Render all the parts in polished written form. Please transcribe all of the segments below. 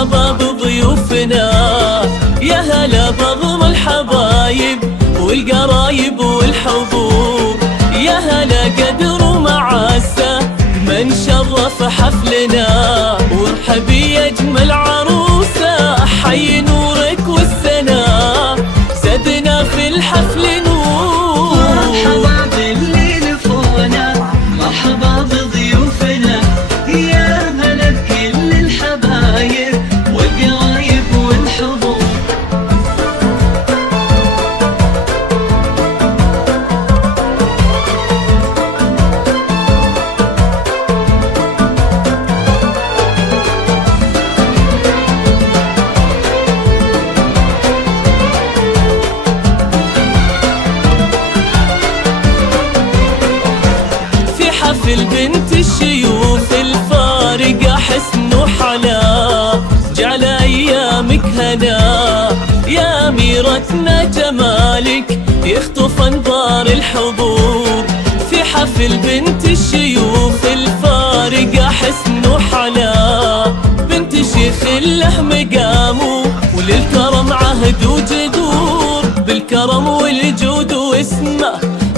مرحبا بضيوفنا، يا هلا بغر الحبايب والقرايب والحضور، يا هلا قدر ومعاسة من شرف حفلنا، وارحبي يا اجمل عروسة حي نورك والسنا، زدنا في الحفل نور. مرحبا باللي لفونا، مرحبا بضيوفنا، يا هلا بكل الحبايب والقرايب والحضور. حفل بنت الشيوخ الفارقة حسن وحلا، جعل أيامك هنا يا أميرتنا، جمالك يخطف أنظار الحضور. في حفل بنت الشيوخ الفارقة حسن وحلا، بنت شيخ له مقامه وللكرم عهد وجذور، بالكرم والجود واسمه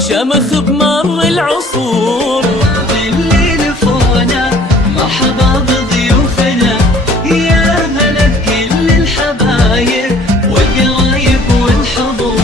شمخ بمر العصور. باللي لفونا، مرحبا بضيوفنا، يا هلا بكل الحبايب والقرايب والحضور.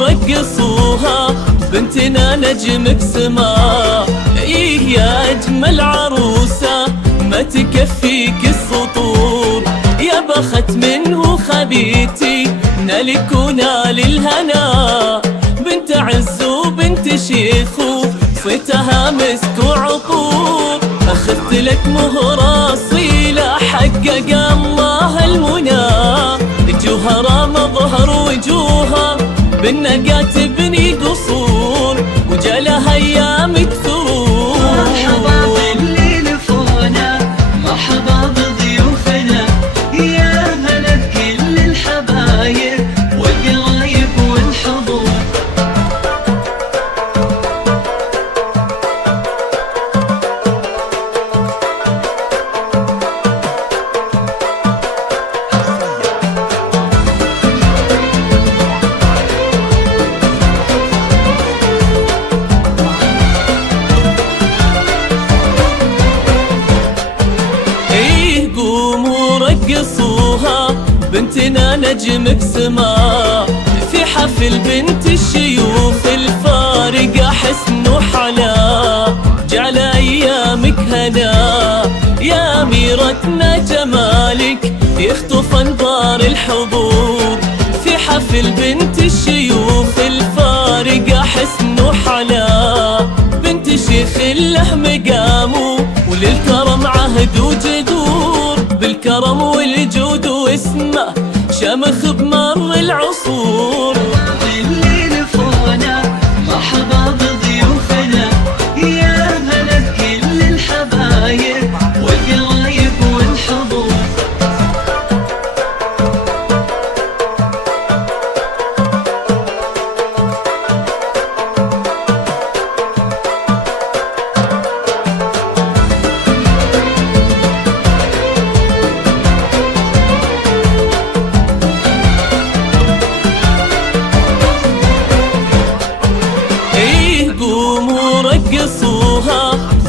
رقصوها بنتنا نجم بسما، ايه يا اجمل عروسة ما تكفيك السطور، يا بخت منه خبيتي نالك ونال الهنا، بنت عز وبنت شيخ صيتها مسك وعطور، اخذت لك مهر اصيلة حقق الله المنى، جوهرة مظهر وجوهها بالنقا تبني قصور، وجالها ايامك ثرور. مرحبا باللي لفونا، مرحبا بضيوفنا، يا هلا بكل الحبايب والقرايب والحضور. رقصوها بنتنا نجم بسما، في حفل بنت الشيوخ الفارقة حسن وحلا، جعل أيامك هنا يا أميرتنا، جمالك يخطف أنظار الحضور. في حفل بنت الشيوخ الفارقة حسن وحلا، بنت شيخ له مقامه وللكرم عهد وجذور، بالكرم والجود واسمه شمخ بمر العصور. باللي لفونا، مرحبا بضيوفنا، يا هلا بكل الحبايب والقرايب والحضور. رقصوها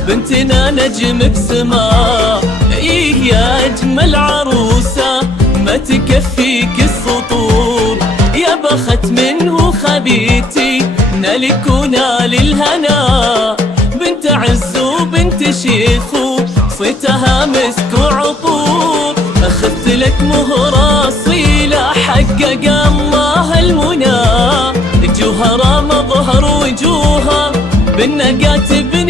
بنتنا نجم بسما، ايه يا اجمل عروسة ما تكفيك السطور، يا بخت منه خبيتي نالك ونال الهنا، بنت عز وبنت شيخ صيتها مسك وعطور، اخذت لك مهر اصيلة حقق الله المنى، جوهرة مظهر وجوهها بالنقا تبني